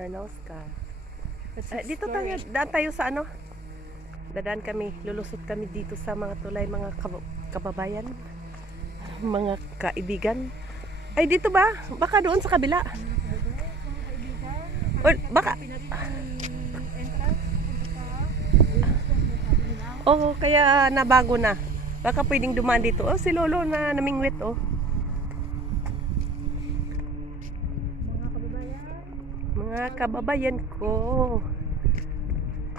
Arnauska. Dito tayo, daan tayo sa ano? Dadaan kami, lulusot kami dito sa mga tulay, mga kababayan, mga kaibigan. Ay, dito ba? Baka doon sa kabila. Or baka... Oo, kaya nabago na. Baka pwedeng dumaan dito. Oh, si Lolo na namingwit, oh. Mga kababayan ko.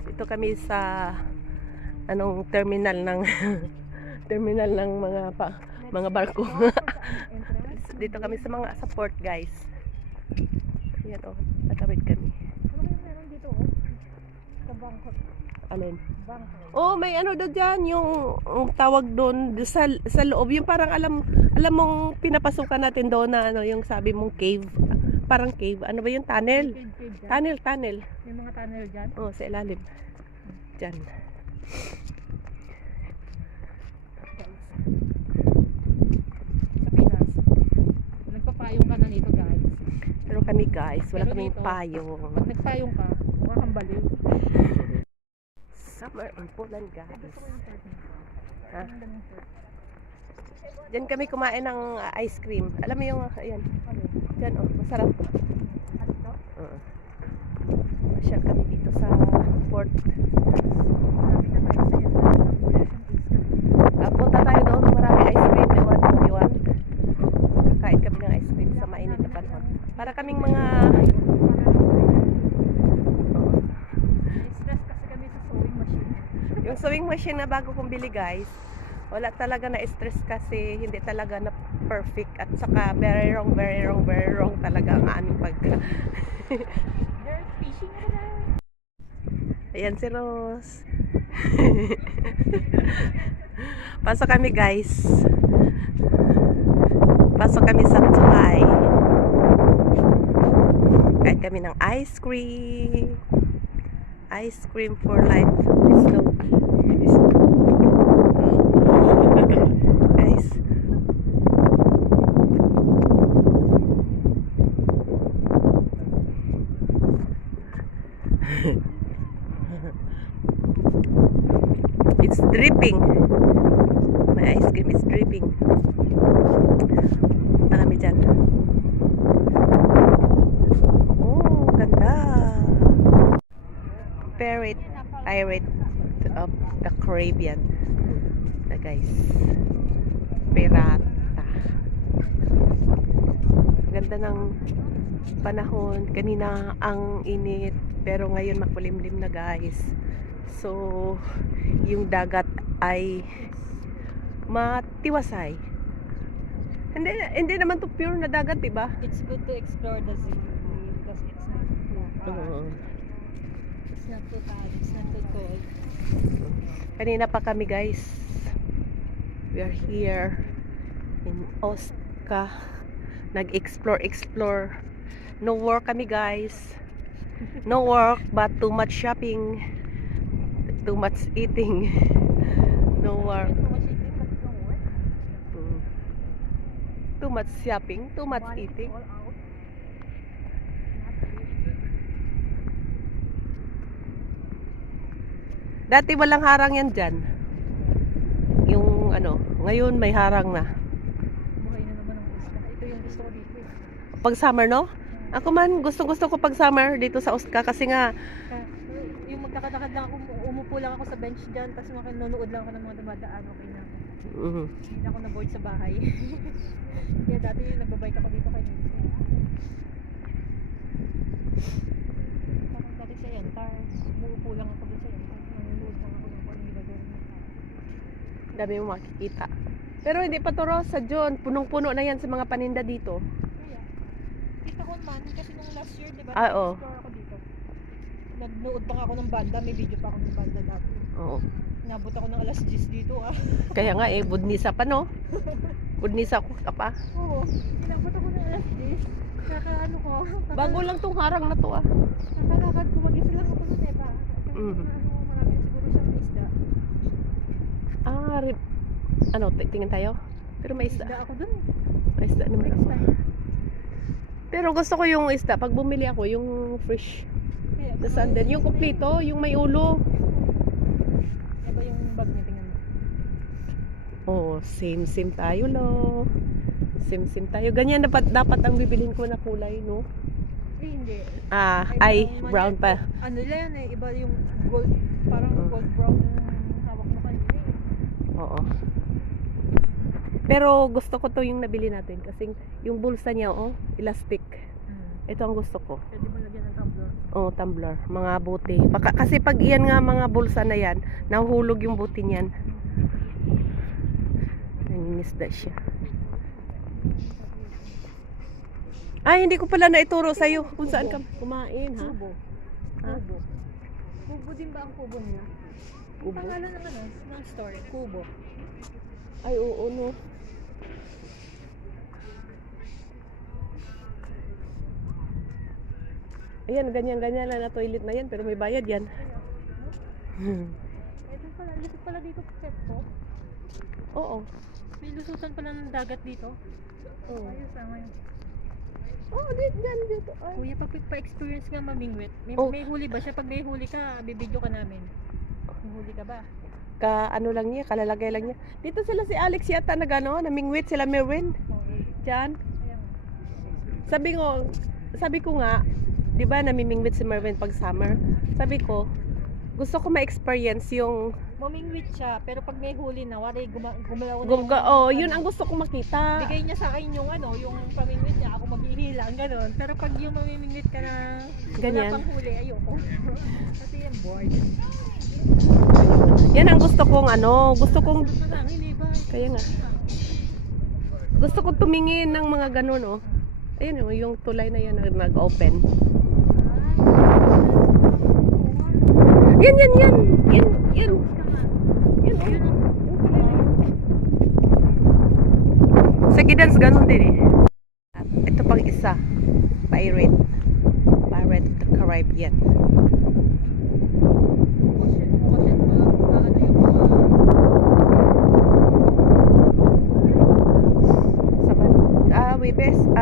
Dito kami sa anong terminal ng terminal ng mga barko. Dito kami sa mga support, guys. Yan, oh. Tatawid kami. Meron dito, oh. Sa bangkot. Alin? Bangkot. Oh, may ano daw dyan, yung tawag doon sa loob, yung parang alam mong pinapasukan natin doon na ano, yung sabi mong cave, parang cave, ano ba yung tunnel? Tunnel. May mga tunnel dyan? Oh, sa ilalim. Dyan. Sa Pinas. Nagpapayong ka na nito, guys. Pero kami, guys, wala Pero kaming dito, payong. Pag nagpayong ka, mukha kang baliw. Summer in Poland, guys. Gusto ko yung shirt mo. Ha? Ang daming shirt. Diyan kami kumain ng ice cream. Alam mo yung, ayan, Ano? dyan, oh, masarap. Ano to? Masyal kami dito sa port. Marami na tayo sa yan. Punta tayo doon, marami ice cream. Iwan. Kakain kami ng ice cream sa mainit na panahon. Para kaming mga... Stress kasi kami sa sewing machine. Yung sewing machine na bago kong bili, guys, wala talaga na stress kasi hindi talaga na perfect at saka very wrong talaga ang aming pagka. There's fishing na na. Ayan si Rose. Pasok kami, guys. Pasok kami sa tulay. Kain kami ng ice cream. Ice cream for life. Guys. It's dripping. My ice cream is dripping. Punta kami dyan. Oh, ganda. Pirate of the Caribbean. Guys. Pirata. Ganda ng panahon. Kanina ang init. Pero ngayon makulimlim na, guys. So, yung dagat ay matiwasay. Hindi naman to pure na dagat, diba? It's good to explore the sea because it's not too hot. It's not too hot, it's not too cold. Kanina pa kami, guys. We are here in Ostka. Nag-explore. No work kami, guys. No work, but too much shopping. Too much eating. No work. Too much shopping, too much eating. Dati walang harang yan dyan. Yung ano, ngayon may harang na. Buhay na naman ang isla. Ito yung gusto ko dito. Pag summer, no? Ako man, gusto ko pag summer dito sa Ostka kasi nga Yung magdakad-dakad lang ako, umupo lang ako sa bench dyan, tapos nanonood lang ako ng mga dumadaan, okay na. Hindi na ako na-bored sa bahay. Kaya dati nagbabike ako dito kay Dito. Dati sa Entars, umuupo lang ako dito sa Entars, nanonood lang ako ng kung anong ginagawa niya. dami mo makikita. Pero hindi pa to Rosa John, punong-puno na yan sa mga paninda dito. Kaya, dito ko man, kasi nung last year, diba, Oo. nag-explore ako dito. Nagnood pa nga ako ng banda, may video pa ako ng banda dati. Oo. Nabot ako ng alas 10 dito Kaya nga budnisa pa, no? Budnisa ka pa. Oo, nabot ako ng alas 10. Kakaano ko. Bago lang tong harang na to Kakalakad ko, mag-isa lang ako nun ba? Mhm. Marami siguro siyang isda. Ano, tingin tayo? Pero may isda. Isda ako dun. May isda naman Next ako. time. Pero gusto ko yung isda. Pag bumili ako, yung fresh Kaya, na sandal. Yung kumpleto, yung may ulo. Ano ba yung bag niya? Tingnan mo. Oo, same tayo, lo. Same tayo. Ganyan dapat ang bibilhin ko na kulay, no? Hindi. Ay, brown brown pa. Ano lang eh, iba yung gold, parang gold brown yung hawak mo kanina eh. Oo. Pero gusto ko to yung nabili natin kasi yung bulsa niya, oh, elastic. Ito ang gusto ko. Pwede mo lagyan ng tumbler. Oh, tumbler, mga buti. Kasi pag iyan nga mga bulsa na yan, nahuhulog yung buti niyan. Nangingisda siya. Ay, hindi ko pala naituro sa'yo kung saan ka kumain, ha? Kubo. Ha? Kubo. Kubo din ba ang kubo niya? Kubo? Ang pangalan ng ano, ng store, Kubo. Ay, oo, no. Ayan, ganyan-ganyan lang na toilet na yan, pero may bayad yan. Ito pala, lusot pala dito pet po. Oo. May lusutan pala ng dagat dito. Oo. Ayos ah, ngayon. Oh, dito. Ay. Kuya, pag pa-experience nga mamingwit, Oh. may huli ba siya? Pag may huli ka, bibidyo ka namin. May huli ka ba? Ano lang niya, kalalagay lang niya. Dito sila si Alex yata namingwit sila Merwin. Oo. Diyan. Ayan. Sabi ko nga, 'di ba namimingwit si Merwin pag summer? Sabi ko, gusto ko ma-experience yung Mamingwit siya, pero pag may huli na, wari gumalaw na yun ang gusto ko makita. bigay niya sa akin yung ano, yung pamingwit niya, ako maghihilang, gano'n. Pero pag yung mamimingwit ka na Ganyan. wala pang huli, ayoko. Kasi yung bored. Yan ang gusto kong gusto kong Gusto lang, hindi ba? kaya nga. Gusto kong tumingin ng mga ganun, oh. Ayun, oh, yung tulay na yan nag-open. Yan. Yan. Yan, oh. Sa Gidans, ganun din eh. At ito pang isa. Pirate of the Caribbean. Wibes. Ito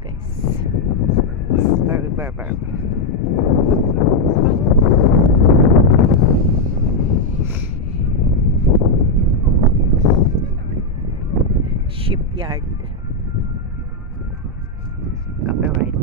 guys. Very. Shipyard. Copyright.